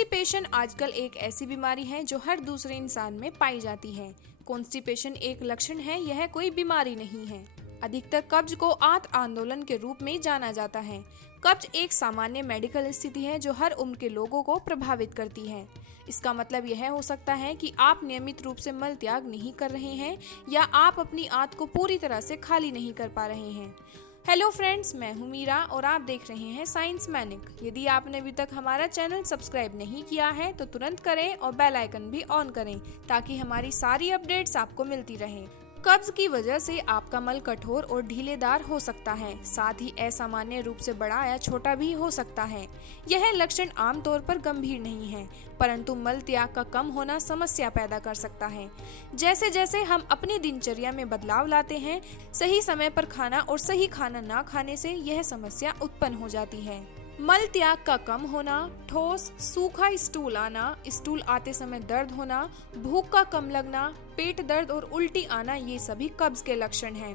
Constipation आजकल एक ऐसी बीमारी है जो हर दूसरे इंसान में पाई जाती है। कॉन्स्टिपेशन एक लक्षण है, यह कोई बीमारी नहीं है। अधिकतर कब्ज को आंत आंदोलन के रूप में जाना जाता है। कब्ज एक सामान्य मेडिकल स्थिति है जो हर उम्र के लोगों को प्रभावित करती है। इसका मतलब यह हो सकता है कि आप नियमित रूप से मल त्याग नहीं कर रहे हैं या आप अपनी आंत को पूरी तरह से खाली नहीं कर पा रहे हैं। हेलो फ्रेंड्स, मैं हूं मीरा और आप देख रहे हैं साइंस मैनिक। यदि आपने अभी तक हमारा चैनल सब्सक्राइब नहीं किया है तो तुरंत करें और बेल आइकन भी ऑन करें ताकि हमारी सारी अपडेट्स आपको मिलती रहें। कब्ज की वजह से आपका मल कठोर और ढीलेदार हो सकता है, साथ ही असामान्य रूप से बड़ा या छोटा भी हो सकता है। यह लक्षण आमतौर पर गंभीर नहीं है, परंतु मल त्याग का कम होना समस्या पैदा कर सकता है। जैसे जैसे हम अपनी दिनचर्या में बदलाव लाते हैं, सही समय पर खाना और सही खाना ना खाने से यह समस्या उत्पन्न हो जाती है। मल त्याग का कम होना, ठोस सूखा स्टूल आना, स्टूल आते समय दर्द होना, भूख का कम लगना, पेट दर्द और उल्टी आना, ये सभी कब्ज के लक्षण हैं।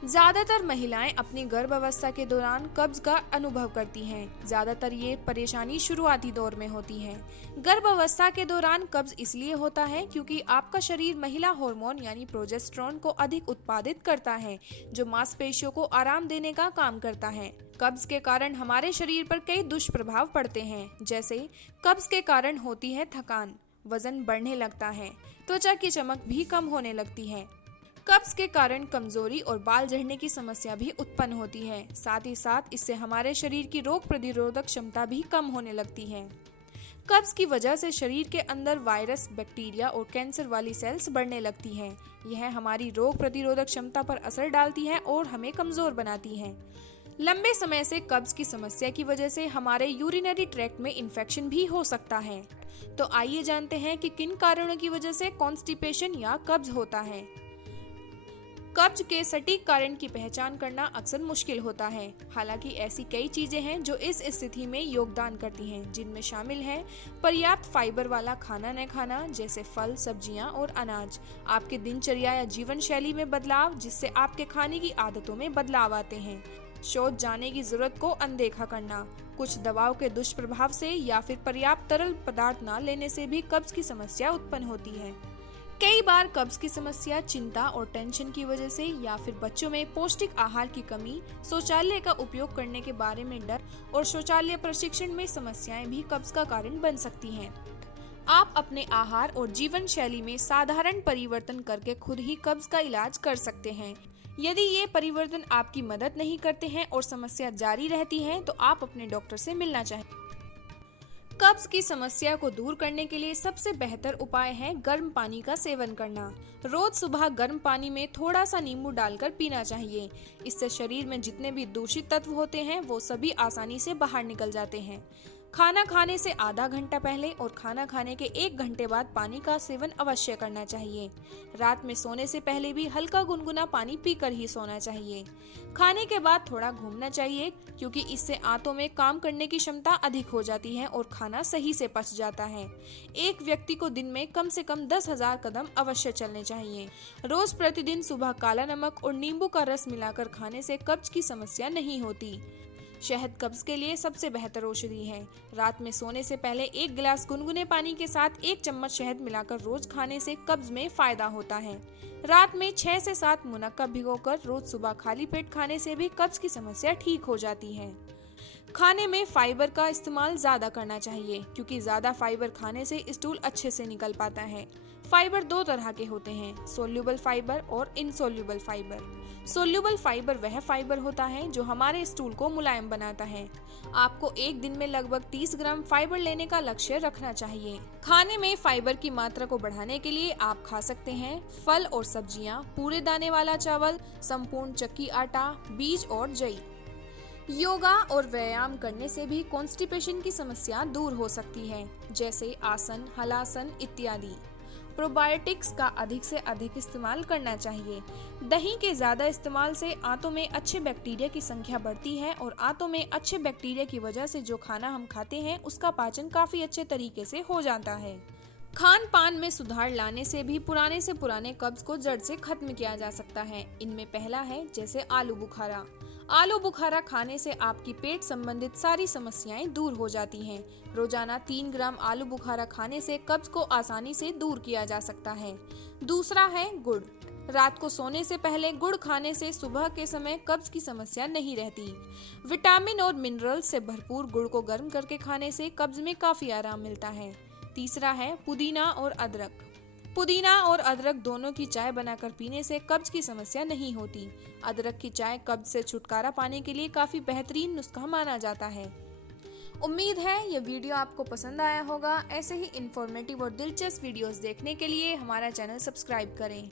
ज्यादातर महिलाएं अपनी गर्भावस्था के दौरान कब्ज का अनुभव करती हैं। ज्यादातर ये परेशानी शुरुआती दौर में होती है। गर्भावस्था के दौरान कब्ज इसलिए होता है क्योंकि आपका शरीर महिला हार्मोन यानी प्रोजेस्टेरोन को अधिक उत्पादित करता है, जो मांसपेशियों को आराम देने का काम करता है। कब्ज के कारण हमारे शरीर पर कई दुष्प्रभाव पड़ते हैं, जैसे कब्ज के कारण होती है थकान, वजन बढ़ने लगता है, त्वचा की चमक भी कम होने लगती है। कब्ज के कारण कमजोरी और बाल झड़ने की समस्या भी उत्पन्न होती है। साथ ही साथ इससे हमारे शरीर की रोग प्रतिरोधक क्षमता भी कम होने लगती है। कब्ज की वजह से शरीर के अंदर वायरस, बैक्टीरिया और कैंसर वाली सेल्स बढ़ने लगती हैं। यह हमारी रोग प्रतिरोधक क्षमता पर असर डालती है और हमें कमजोर बनाती है। लंबे समय से कब्ज की समस्या की वजह से हमारे यूरिनरी ट्रैक्ट में इन्फेक्शन भी हो सकता है। तो आइए जानते हैं कि किन कारणों की वजह से कॉन्स्टिपेशन या कब्ज होता है। कब्ज के सटीक कारण की पहचान करना अक्सर मुश्किल होता है। हालांकि ऐसी कई चीजें हैं जो इस स्थिति में योगदान करती हैं, जिनमें शामिल है पर्याप्त फाइबर वाला खाना न खाना, जैसे फल, सब्जियां और अनाज, आपके दिनचर्या या जीवन शैली में बदलाव जिससे आपके खाने की आदतों में बदलाव आते हैं, शौच जाने की जरूरत को अनदेखा करना, कुछ दवाओं के दुष्प्रभाव से या फिर पर्याप्त तरल पदार्थ न लेने से भी कब्ज की समस्या उत्पन्न होती है। कई बार कब्ज की समस्या चिंता और टेंशन की वजह से या फिर बच्चों में पौष्टिक आहार की कमी, शौचालय का उपयोग करने के बारे में डर और शौचालय प्रशिक्षण में समस्याएं भी कब्ज का कारण बन सकती हैं। आप अपने आहार और जीवन शैली में साधारण परिवर्तन करके खुद ही कब्ज का इलाज कर सकते हैं। यदि ये परिवर्तन आपकी मदद नहीं करते हैं और समस्या जारी रहती है तो आप अपने डॉक्टर से मिलना चाहिए। कब्ज की समस्या को दूर करने के लिए सबसे बेहतर उपाय है गर्म पानी का सेवन करना। रोज सुबह गर्म पानी में थोड़ा सा नींबू डालकर पीना चाहिए। इससे शरीर में जितने भी दूषित तत्व होते हैं वो सभी आसानी से बाहर निकल जाते हैं। खाना खाने से आधा घंटा पहले और खाना खाने के 1 घंटे बाद पानी का सेवन अवश्य करना चाहिए। रात में सोने से पहले भी हल्का गुनगुना पानी पीकर ही सोना चाहिए। खाने के बाद थोड़ा घूमना चाहिए क्योंकि इससे आंतों में काम करने की क्षमता अधिक हो जाती है और खाना सही से पच जाता है। एक व्यक्ति को दिन में कम से कम 10,000 कदम अवश्य चलने चाहिए। रोज प्रतिदिन सुबह काला नमक और नींबू का रस मिलाकर खाने से कब्ज की समस्या नहीं होती। शहद कब्ज के लिए सबसे बेहतर औषधि है। रात में सोने से पहले 1 गिलास गुनगुने पानी के साथ 1 चम्मच शहद मिलाकर रोज खाने से कब्ज में फायदा होता है। रात में 6 से 7 मुनक्का भिगोकर रोज सुबह खाली पेट खाने से भी कब्ज की समस्या ठीक हो जाती है। खाने में फाइबर का इस्तेमाल ज्यादा करना चाहिए क्योंकि ज्यादा फाइबर खाने से स्टूल अच्छे से निकल पाता है। फाइबर 2 तरह के होते हैं, सोल्यूबल फाइबर और इनसोल्यूबल फाइबर। सोल्यूबल फाइबर वह फाइबर होता है जो हमारे स्टूल को मुलायम बनाता है। आपको एक दिन में लगभग 30 ग्राम फाइबर लेने का लक्ष्य रखना चाहिए। खाने में फाइबर की मात्रा को बढ़ाने के लिए आप खा सकते हैं फल और सब्जियां, पूरे दाने वाला चावल, संपूर्ण चक्की आटा, बीज और जई। योगा और व्यायाम करने से भी कॉन्स्टिपेशन की समस्या दूर हो सकती है, जैसे आसन, हलासन इत्यादि। प्रोबायोटिक्स का अधिक से अधिक इस्तेमाल करना चाहिए। दही के ज्यादा इस्तेमाल से आंतों में अच्छे बैक्टीरिया की संख्या बढ़ती है और आंतों में अच्छे बैक्टीरिया की वजह से जो खाना हम खाते हैं उसका पाचन काफी अच्छे तरीके से हो जाता है। खान पान में सुधार लाने से भी पुराने से पुराने कब्ज को जड़ से खत्म किया जा सकता है। इनमें पहला है जैसे आलू बुखारा। आलू बुखारा खाने से आपकी पेट संबंधित सारी समस्याएं दूर हो जाती हैं। रोजाना 3 ग्राम आलू बुखारा खाने से कब्ज को आसानी से दूर किया जा सकता है। दूसरा है गुड़। रात को सोने से पहले गुड़ खाने से सुबह के समय कब्ज की समस्या नहीं रहती। विटामिन और मिनरल से भरपूर गुड़ को गर्म करके खाने से कब्ज में काफी आराम मिलता है। तीसरा है पुदीना और अदरक। पुदीना और अदरक दोनों की चाय बनाकर पीने से कब्ज की समस्या नहीं होती। अदरक की चाय कब्ज से छुटकारा पाने के लिए काफी बेहतरीन नुस्खा माना जाता है। उम्मीद है ये वीडियो आपको पसंद आया होगा। ऐसे ही इंफॉर्मेटिव और दिलचस्प वीडियोस देखने के लिए हमारा चैनल सब्सक्राइब करें।